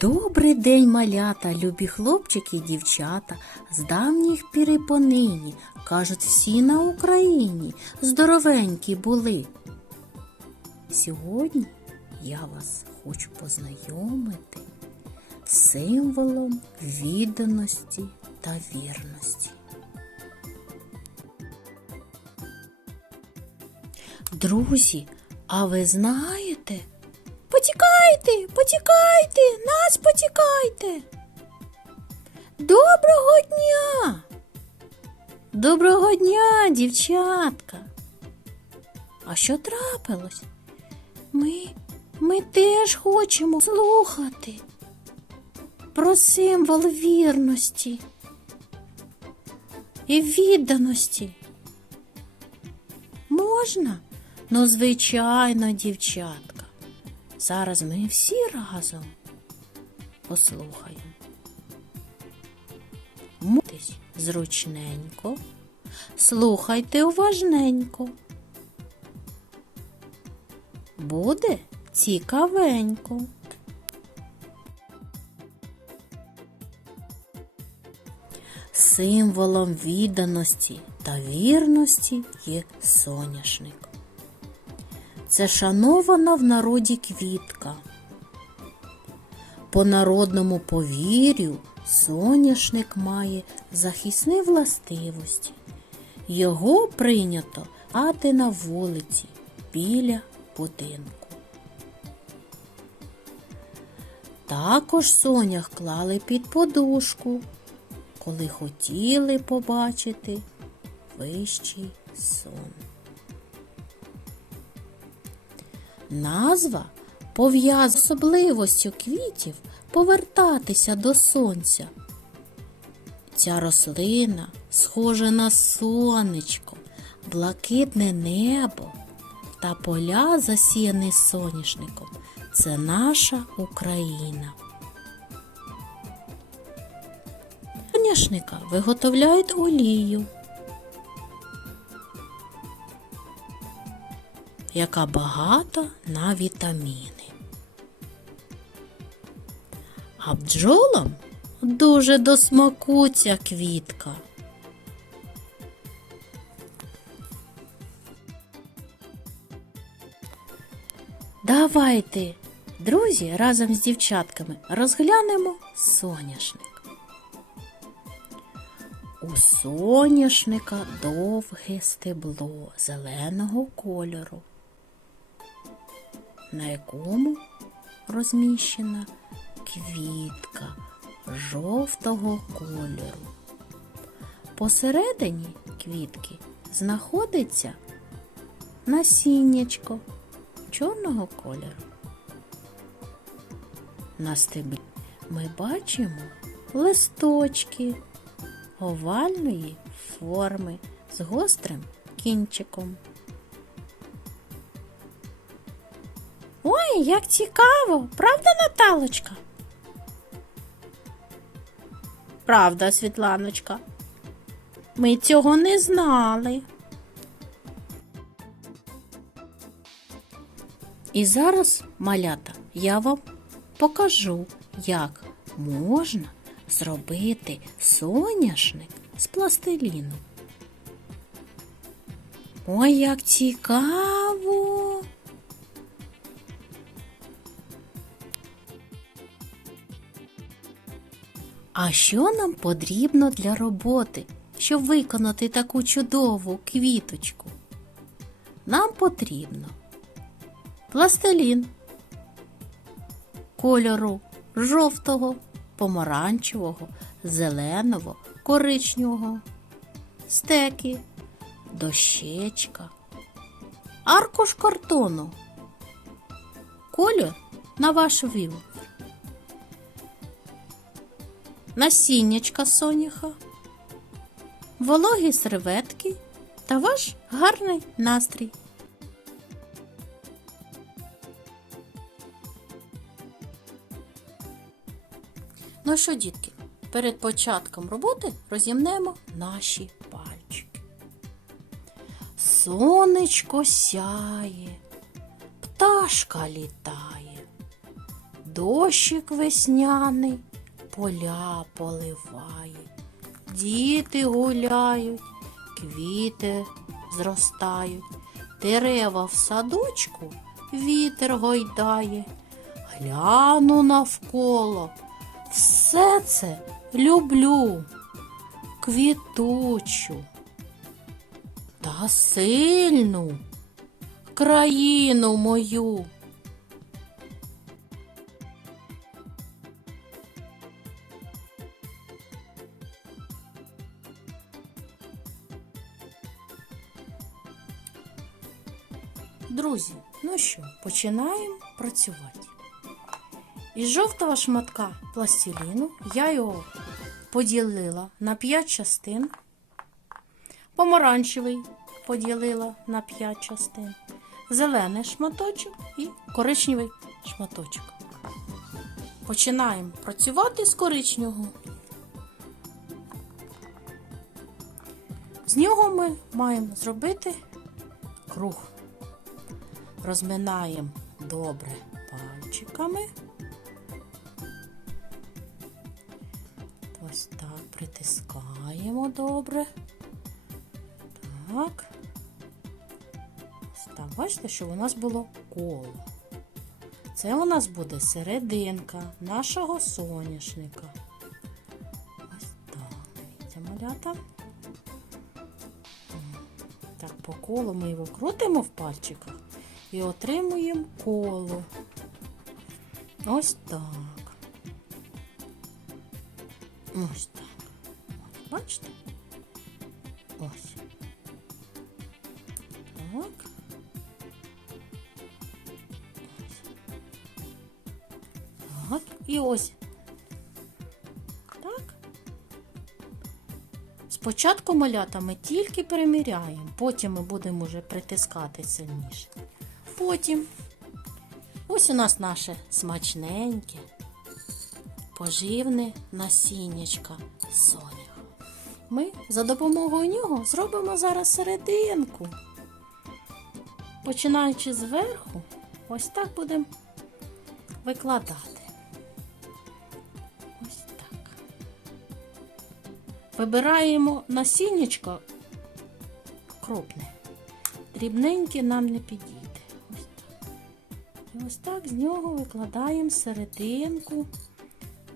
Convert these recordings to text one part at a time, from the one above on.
Добрий день, малята, любі хлопчики і дівчата, з давніх пір кажуть, всі на Україні здоровенькі були. Сьогодні я вас хочу познайомити з символом відданості та вірності. Друзі, а ви знаєте? Потікайте, потікайте, нас потікайте. Доброго дня. Доброго дня, дівчатка. А що трапилось? Ми, ми теж хочемо слухати про символ вірності і відданості. Можна? Ну, звичайно, дівчатка. Зараз ми всі разом послухаємо. Мутись зручненько, слухайте уважненько. Буде цікавенько. Символом відданості та вірності є соняшник. Це шанована в народі квітка. По народному повір'ю соняшник має захисні властивості. Його прийнято ати на вулиці біля будинку. Також сонях клали під подушку, коли хотіли побачити вищий сон. Назва пов'язана з особливостю квітів повертатися до сонця. Ця рослина схожа на сонечко, блакитне небо та поля, засіяні соняшником. Це наша Україна. Соняшника виготовляють олію. Яка багата на вітаміни. А бджолам дуже до смаку ця квітка. Давайте, друзі, разом з дівчатками розглянемо соняшник. У соняшника довге стебло зеленого кольору, на якому розміщена квітка жовтого кольору. Посередині квітки знаходиться насіннячко чорного кольору. На стеблі ми бачимо листочки овальної форми з гострим кінчиком. Як цікаво, правда, Наталочка? Правда, Світланочка. Ми цього не знали. І зараз, малята, я вам покажу, як можна зробити соняшник з пластиліну. Ой, як цікаво! А що нам потрібно для роботи, щоб виконати таку чудову квіточку? Нам потрібно пластилін кольору жовтого, помаранчевого, зеленого, коричневого, стеки, дощечка, аркуш картону, колір на ваш насіннячка соняха, вологі серветки та ваш гарний настрій. Ну що, дітки, перед початком роботи розімнемо наші пальчики. Сонечко сяє, пташка літає, Дощик весняний поля поливає, діти гуляють, квіти зростають, дерева в садочку вітер гойдає. Гляну навколо, все це люблю, квітучу та сильну країну мою. Друзі, ну що, починаємо працювати. Із жовтого шматка пластиліну я його поділила на 5 частин. Помаранчевий поділила на 5 частин. Зелений шматочок і коричневий шматочок. Починаємо працювати з коричневого. З нього ми маємо зробити круг. Розминаємо добре пальчиками. Ось так притискаємо добре. Так. Ось так. Бачите, що у нас було коло. Це у нас буде серединка нашого соняшника. Ось так. Дивіться, малята. Так, по колу ми його крутимо в пальчиках і отримуємо коло. Ось так. Ось так. Бачите? Ось. Так. Так. І ось. Так. Спочатку малята ми тільки переміряємо, потім ми будемо вже притискати сильніше. Потім ось у нас наше смачненьке, поживне насіннячка соняха. Ми за допомогою нього зробимо зараз серединку. Починаючи зверху, ось так будемо викладати. Ось так. Вибираємо насіннячко крупне. Дрібненьке нам не підійде. Ось так. З нього викладаємо серединку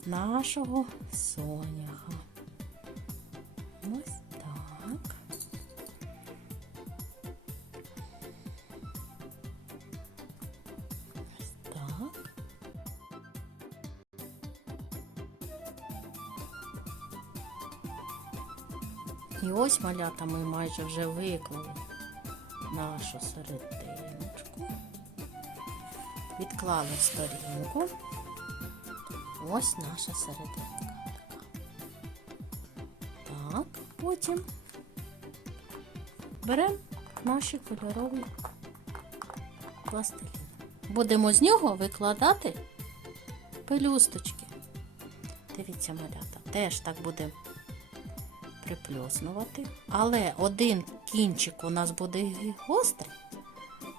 нашого соняха. Ось так. Ось так. І ось малята ми майже вже виклали нашу серединочку. Відклали сторінку. Ось наша серединка. Так, потім беремо наші кольорові пластиліни. Будемо з нього викладати пелюсточки. Дивіться, малята, теж так будемо приплюснувати. Але один кінчик у нас буде гострий,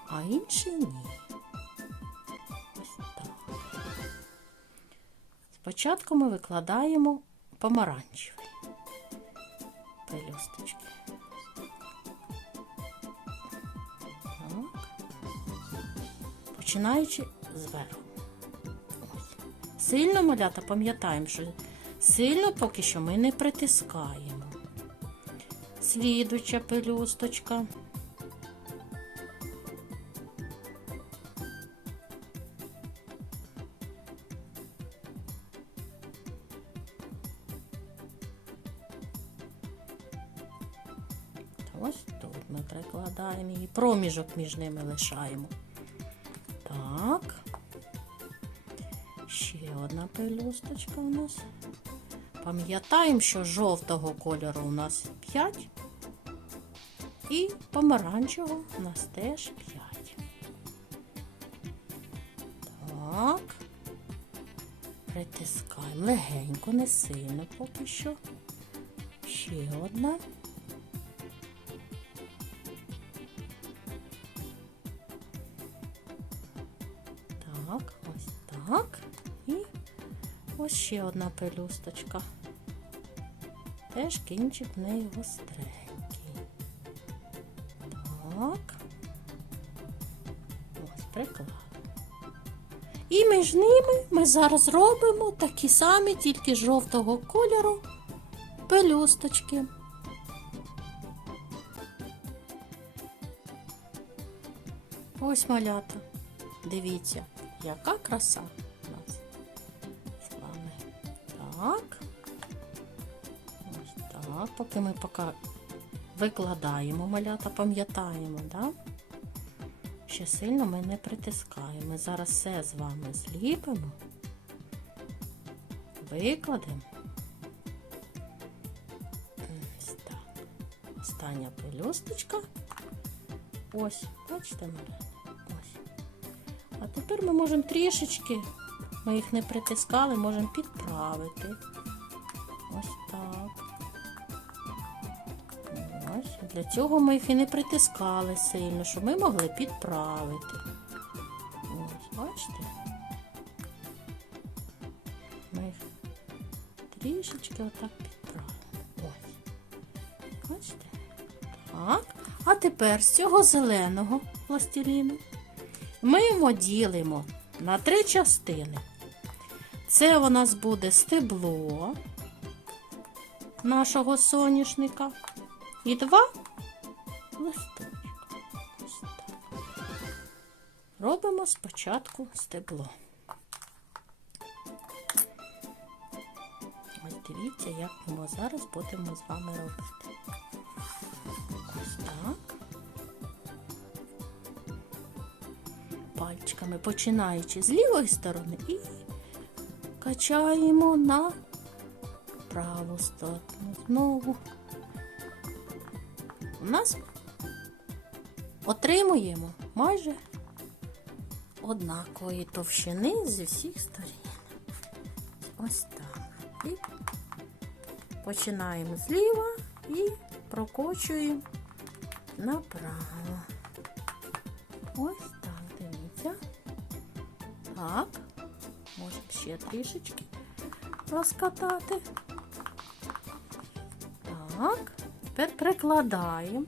а інший ні. Спочатку ми викладаємо помаранчевий пелюсточки. Починаючи зверху. Сильно малята пам'ятаємо, що сильно поки що ми не притискаємо. Слідуча пелюсточка. Проміжок між ними лишаємо. Так. Ще одна пелюсточка у нас. Пам'ятаємо, що жовтого кольору у нас 5 і помаранчевого у нас теж 5. Так. Притискаємо легенько, не сильно поки що. Ще одна. Ще одна пелюсточка. Теж кінчик в неї гостренький. Так. Ось приклад. І між ними ми зараз робимо такі самі, тільки жовтого кольору пелюсточки. Ось малята. Дивіться, яка краса так. Поки ми поки викладаємо малята, пам'ятаємо, да? Ще сильно ми не притискаємо. Ми зараз все з вами зліпимо, викладемо. Остання пелюсточка. Ось, бачите, малята? Ось. А тепер ми можемо трішечки, ми їх не притискали, можемо підправити. Для цього ми їх і не притискали сильно, щоб ми могли підправити. Ось, бачите? Ми їх трішечки отак підправимо. Ось. Бачите? Так. А тепер з цього зеленого пластиліну ми його ділимо на три частини. Це у нас буде стебло нашого соняшника і два листочка. Робимо спочатку стебло. Ось дивіться, як ми зараз будемо з вами робити. Ось так. Пальчиками починаючи з лівої сторони і качаємо на праву сторону. Знову. У нас отримуємо майже однакової товщини зі всіх сторін. Ось так. І починаємо зліва і прокочуємо направо. Ось так, дивіться. Так, можемо ще трішечки розкатати. Так, тепер прикладаємо.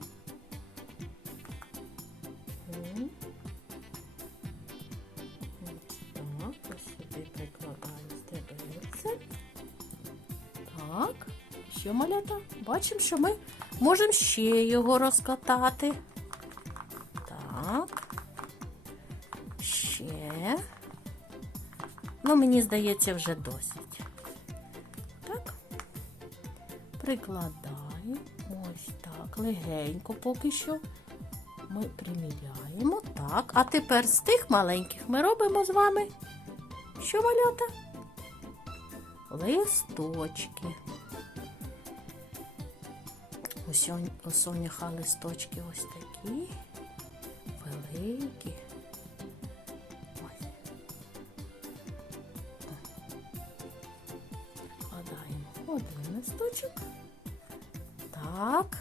Що малята? Бачимо, що ми можемо ще його розкатати. Так. Ще. Ну, мені здається, вже досить. Так. Прикладаємо. Ось так. Легенько поки що. Ми приміряємо. Так. А тепер з тих маленьких ми робимо з вами. Що малята? Листочки. У соняха листочки ось такі великі. Вкладаємо один листочок. Так.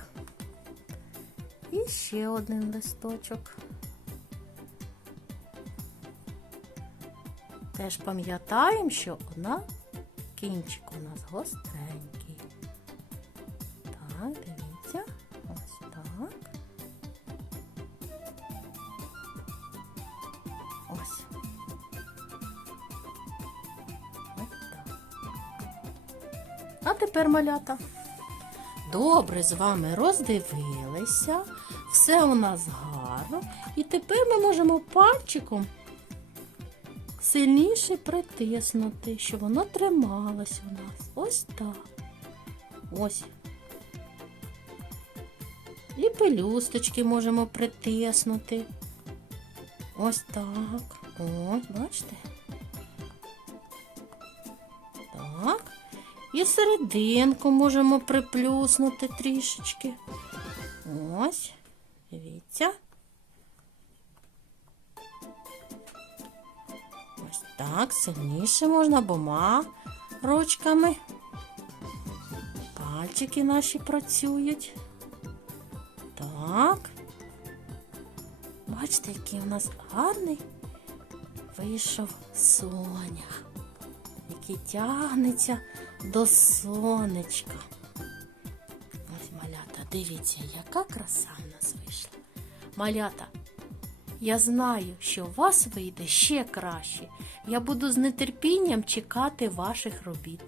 І ще один листочок. Теж пам'ятаємо, що одна кінчик у нас гостренький. Так, дивіться. Ось так. Ось. Ось так. А тепер малята. Добре з вами роздивилися. Все у нас гарно. І тепер ми можемо пальчиком сильніше притиснути, щоб воно трималось у нас. Ось так. Ось. Пелюсточки можемо притиснути. Ось так. Ось, бачите? Так. І серединку можемо приплюснути трішечки. Ось. Дивіться. Ось так, сильніше можна обома ручками. Пальчики наші працюють. Так. Бачите, який у нас гарний вийшов соня. який тягнеться до сонечка. Ось малята, дивіться, яка краса в нас вийшла. Малята, я знаю, що у вас вийде ще краще. Я буду з нетерпінням чекати ваших робіт.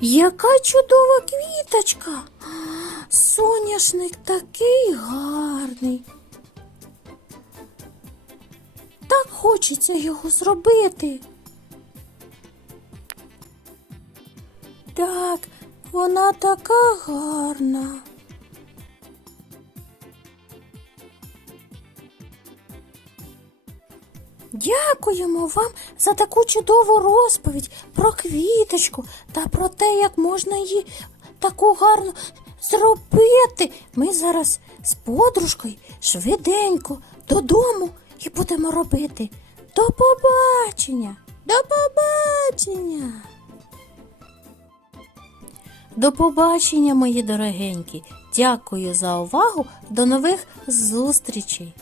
Яка чудова квіточка! Соняшник такий гарний. Так хочеться його зробити. Так, вона така гарна. Дякуємо вам за таку чудову розповідь про квіточку та про те, як можна її таку гарну зробити. Ми зараз з подружкою швиденько додому і будемо робити. До побачення! До побачення! До побачення, мої дорогенькі. Дякую за увагу. До нових зустрічей!